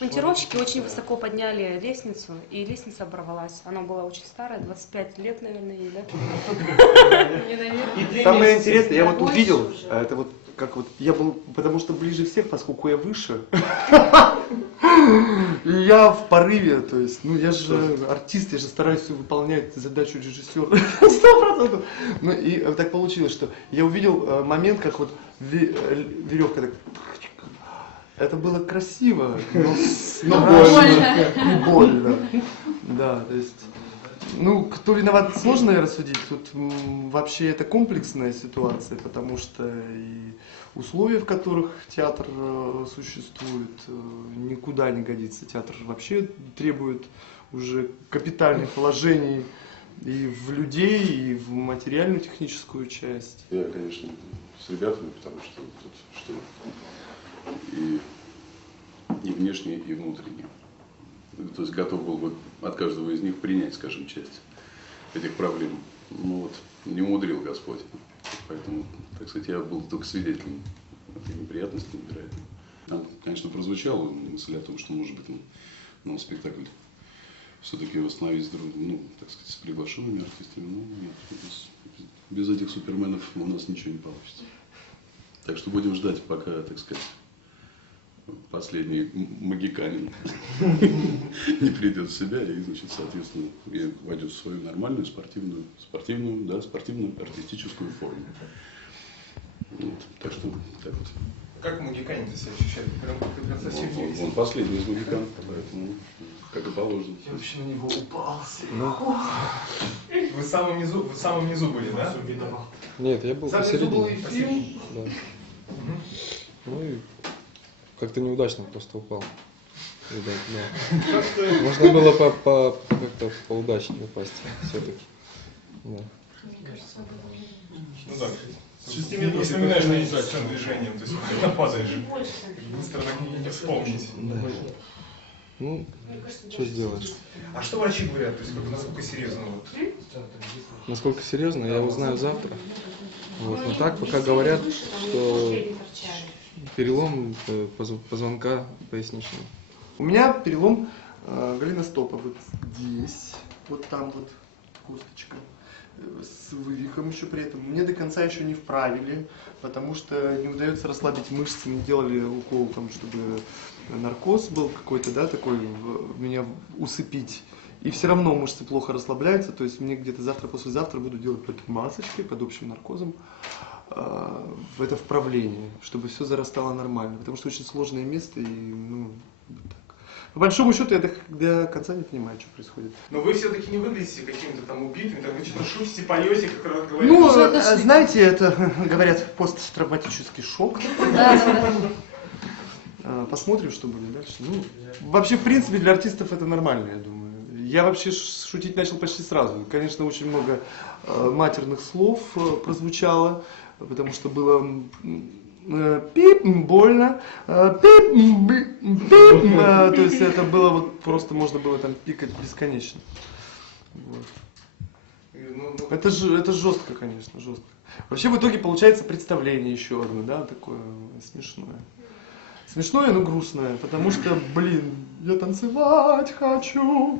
Монтировщики очень высоко подняли лестницу, и лестница оборвалась. Она была очень старая, 25 лет, наверное, ей, да? Самое интересное, я вот увидел, это вот как вот, я был, потому что ближе всех, поскольку я выше, и я в порыве, то есть, ну я же артист, я же стараюсь выполнять задачу режиссера 100%. Ну и так получилось, что я увидел момент, как вот веревка так... Это было красиво, но больно. Да, то есть, ну, кто виноват, сложно, наверное, судить. Тут вообще это комплексная ситуация, потому что и условия, в которых театр существует, никуда не годится. Театр вообще требует уже капитальных вложений и в людей, и в материальную техническую часть. Я, конечно, с ребятами, потому что тут что и внешне, и внутренне. То есть готов был бы от каждого из них принять, скажем, часть этих проблем. Но вот не умудрил Господь. Поэтому, так сказать, я был только свидетелем этой неприятности невероятной. Там, конечно, прозвучала мысль о том, что, может быть, ну, спектакль все-таки восстановить ну, так сказать, с приглашенными артистами. Но нет, без этих суперменов у нас ничего не получится. Так что будем ждать, пока, так сказать, последний магиканин не придет в себя и, значит, соответственно, войдет в свою нормальную спортивную, артистическую форму. Вот. Так что, так вот. Как магиканин себя ощущает? Прям совсем Он последний из магиканов, поэтому, как и положено. Я вообще на него упал. Вы в самом низу были, да? Нет, я был посередине. Посередине. Да. Ну и как-то неудачно просто упал. Видать, да. Можно было как-то поудачнее упасть все-таки. Да. Ну да. 6 метров вспоминаешь на всем движением, то есть когда падаешь, быстро так не вспомнить. Да. Ну, что сделаешь? А что врачи говорят, то есть насколько серьезно? Насколько серьезно, я узнаю завтра. Вот. Но так пока говорят, что перелом позвонка поясничного. У меня перелом голеностопа вот здесь, вот там вот косточка, с вывихом еще при этом. Мне до конца еще не вправили, потому что не удается расслабить мышцы. Мне делали укол, там, чтобы наркоз был какой-то, да, такой, меня усыпить. И все равно мышцы плохо расслабляются, то есть мне где-то завтра-послезавтра буду делать под масочкой, под общим наркозом, в это вправление, чтобы все зарастало нормально, потому что очень сложное место и, ну, так. По большому счету я до конца не понимаю, что происходит. Но вы все-таки не выглядите каким-то там убитым, там вы что-то шутите, поете, как раз говорите. Ну, знаете, это, говорят, посттравматический шок. Посмотрим, что будет дальше. Ну, вообще, в принципе, для артистов это нормально, я думаю. Я вообще шутить начал почти сразу. Конечно, очень много матерных слов прозвучало, потому что было пип, больно, пип, пип, то есть это было вот просто можно было там пикать бесконечно. Вот. Это жестко, конечно, жестко. Вообще в итоге получается представление еще одно, да, такое смешное. Смешное, но грустное, потому что, блин, я танцевать хочу.